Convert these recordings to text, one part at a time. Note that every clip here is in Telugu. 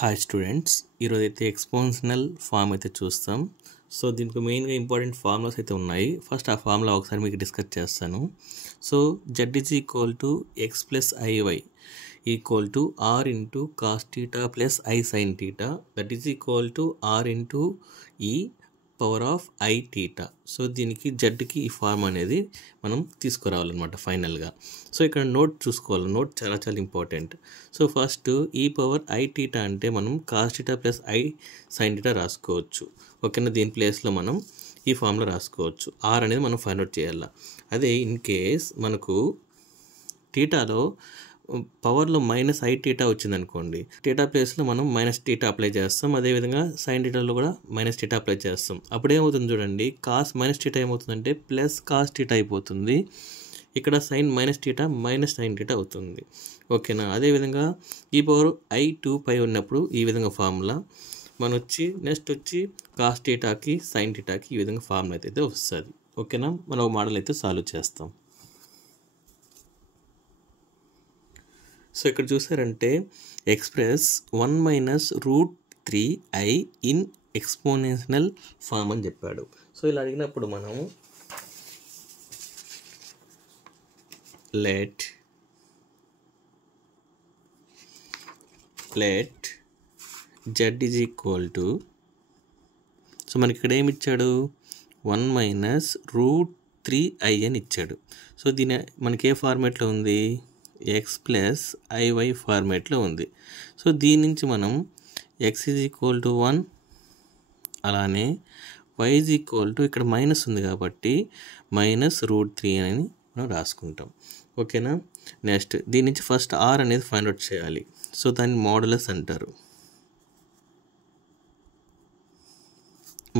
హాయ్ స్టూడెంట్స్, ఈరోజు అయితే ఎక్స్పోనెన్షియల్ ఫార్మ్ అయితే చూస్తాం. సో దీనికి మెయిన్గా ఇంపార్టెంట్ ఫార్ములాస్ అయితే ఉన్నాయి. ఫస్ట్ ఆ ఫార్ములా ఒకసారి మీకు డిస్కస్ చేస్తాను. So z is equal to x plus i y equal to are into cos theta plus i sine theta that is equal to are into ఈ power of i theta. So దీనికి జెడ్కి ఈ ఫార్మ్ అనేది మనం తీసుకురావాలన్నమాట ఫైనల్గా. సో ఇక్కడ నోట్ చూసుకోవాలి, నోట్ చాలా చాలా ఇంపార్టెంట్. సో ఫస్ట్ ఈ పవర్ ఐ టీటా అంటే మనం cos theta plus i sine theta రాసుకోవచ్చు. ఓకేనా, దీని ప్లేస్లో మనం ఈ ఫార్మ్లో రాసుకోవచ్చు. ఆర్ అనేది మనం ఫైండ్ అవుట్ చేయాలి. అదే ఇన్ కేస్ మనకు టీటాలో పవర్లో మైనస్ ఐ టీటా వచ్చిందనుకోండి, టీటా ప్లేస్లో మనం మైనస్ టీటా అప్లై చేస్తాం. అదేవిధంగా సైన్ టీటాలో కూడా మైనస్ టీటా అప్లై చేస్తాం. అప్పుడు ఏమవుతుంది చూడండి, కాస్ మైనస్ టీటా ఏమవుతుందంటే ప్లస్ కాస్ టీటా అయిపోతుంది. ఇక్కడ sine minus theta minus sine theta అవుతుంది. ఓకేనా, అదేవిధంగా ఈ పవర్ ఐ 2π ఉన్నప్పుడు ఈ విధంగా ఫార్ములా మనం నెక్స్ట్ వచ్చి కాస్ టీటాకి సైన్ టీటాకి ఈ విధంగా ఫార్ములా అయితే వస్తుంది. ఓకేనా, మనం ఒక మోడల్ అయితే సాల్వ్ చేస్తాం. సో ఇక్కడ చూసారంటే express 1 minus √3i in exponential form అని చెప్పాడు. సో ఇలా అడిగినప్పుడు మనం let Z is equal to, so మనకి ఇక్కడ ఏమి ఇచ్చాడు, 1 మైనస్ √3i అని ఇచ్చాడు. సో దీని మనకి ఏ ఫార్మేట్లో ఉంది, ఎక్స్ ప్లస్ ఐవై ఫార్మేట్లో ఉంది. సో దీని నుంచి మనం ఎక్స్ ఈజ్ ఈక్వల్ టు 1, అలానే వై ఈజ్ ఈక్వల్ టు, ఇక్కడ మైనస్ ఉంది కాబట్టి మైనస్ √3 అని మనం రాసుకుంటాం. ఓకేనా, నెక్స్ట్ దీని నుంచి ఫస్ట్ ఆర్ అనేది ఫైండ్ అవుట్ చేయాలి. సో దాన్ని మోడులస్ అంటారు,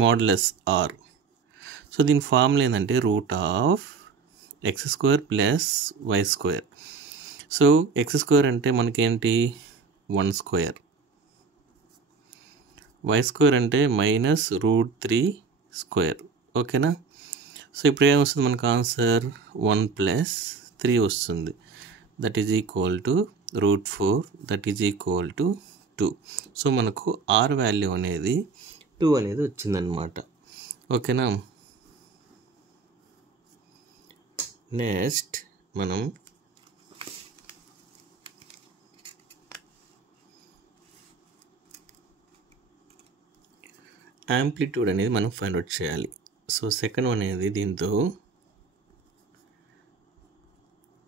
మోడులస్ ఆర్. సో దీని ఫార్ములా ఏంటంటే √(x² + y². సో x² అంటే మనకేంటి 1², y² అంటే మైనస్ √3². ఓకేనా, సో ఇప్పుడు ఏమొస్తుంది మనకు ఆన్సర్ 1 + 3 వస్తుంది. That is equal to √4, that is equal to 2. So మనకు ఆర్ వాల్యూ అనేది 2 అనేది వచ్చిందనమాట. ఓకేనా, నెక్స్ట్ మనం యాంప్లిట్యూడ్ అనేది మనం ఫైండ్ అవుట్ చేయాలి. సో సెకండ్ వన్ అనేది దీంతో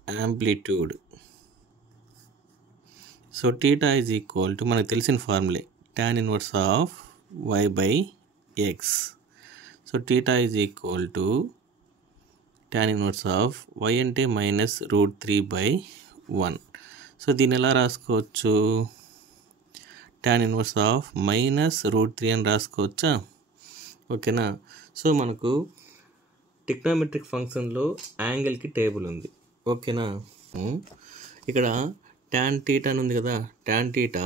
amplitude. So theta is equal to మనకు తెలిసిన formulae tan inverse of y/x. So theta is equal to tan inverse of y అంటే మైనస్ √3/1. సో దీన్ని ఎలా రాసుకోవచ్చు, tan ఇన్వర్స్ ఆఫ్ మైనస్ √3 అని రాసుకోవచ్చా. ఓకేనా, సో మనకు ట్రిగ్నోమెట్రిక్ ఫంక్షన్లో యాంగిల్కి టేబుల్ ఉంది. ఓకేనా, ఇక్కడ tan టీటా అని ఉంది కదా, tan టీటా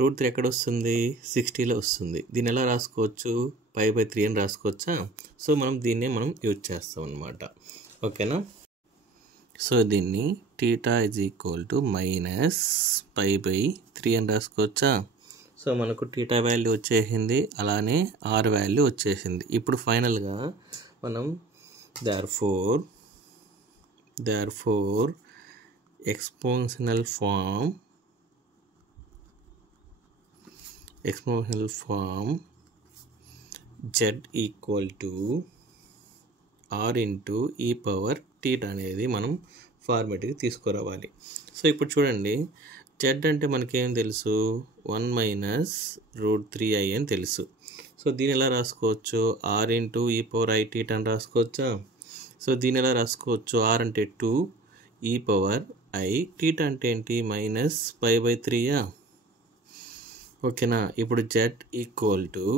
√3 ఎక్కడ వస్తుంది, 60లో వస్తుంది. దీన్ని ఎలా రాసుకోవచ్చు, π/3 అని రాసుకోవచ్చా. సో మనం దీన్నే మనం యూజ్ చేస్తాం అన్నమాట. ఓకేనా, సో దీన్ని theta is equal to minus π/3 అని రాసుకోవచ్చా. సో మనకు టీటా వాల్యూ వచ్చేసింది, అలానే ఆర్ వాల్యూ వచ్చేసింది. ఇప్పుడు ఫైనల్గా మనం therefore exponential form z equal to are into ఈ పవర్ టీటా అనేది మనం ఫార్మేట్కి తీసుకురావాలి. సో ఇప్పుడు చూడండి, జెడ్ అంటే మనకేం తెలుసు, 1 మైనస్ √3i అని తెలుసు. సో దీని ఎలా రాసుకోవచ్చు, ఆర్ ఇంటూ ఈ పవర్ ఐ టీటా అని రాసుకోవచ్చా. సో దీని ఎలా రాసుకోవచ్చు, ఆర్ అంటే 2 ఈ పవర్ ఐ, టీటా అంటే ఏంటి మైనస్ π/3. ఓకేనా, ఇప్పుడు జెడ్ ఈక్వల్ టు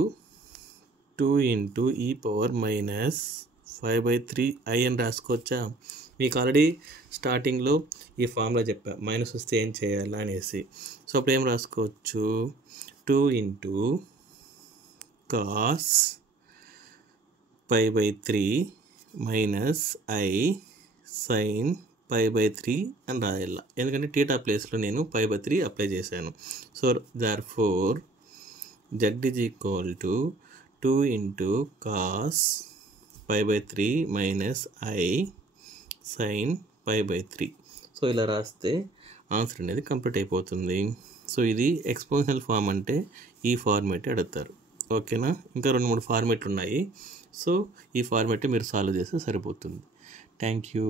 2 ఇంటూ ఈ పవర్ మైనస్ π/3i అని రాసుకోవచ్చా. మీకు ఆల్రెడీ స్టార్టింగ్లో ఈ ఫార్ములా చెప్పా, మైనస్ వస్తే ఏం చేయాలా అనేసి. సో అప్పుడు ఏం రాసుకోవచ్చు, 2 into cos π/3 minus i sine π/3 అని రాయాల, ఎందుకంటే టీటా ప్లేస్లో నేను π/3 అప్లై చేశాను. So therefore z is equal to 2 into cos π/3 minus I sin π/3. So ఇలా రాస్తే ఆన్సర్ అనేది కంప్లీట్ అయిపోతుంది. సో ఇది ఎక్స్పోనెన్షియల్ ఫామ్ అంటే ఈ ఫార్మేట్ అడుగుతారు. ఓకేనా, ఇంకా 2-3 ఫార్మేట్లు ఉన్నాయి. సో ఈ ఫార్మేట్ మీరు సాల్వ్ చేస్తే సరిపోతుంది. Thank you.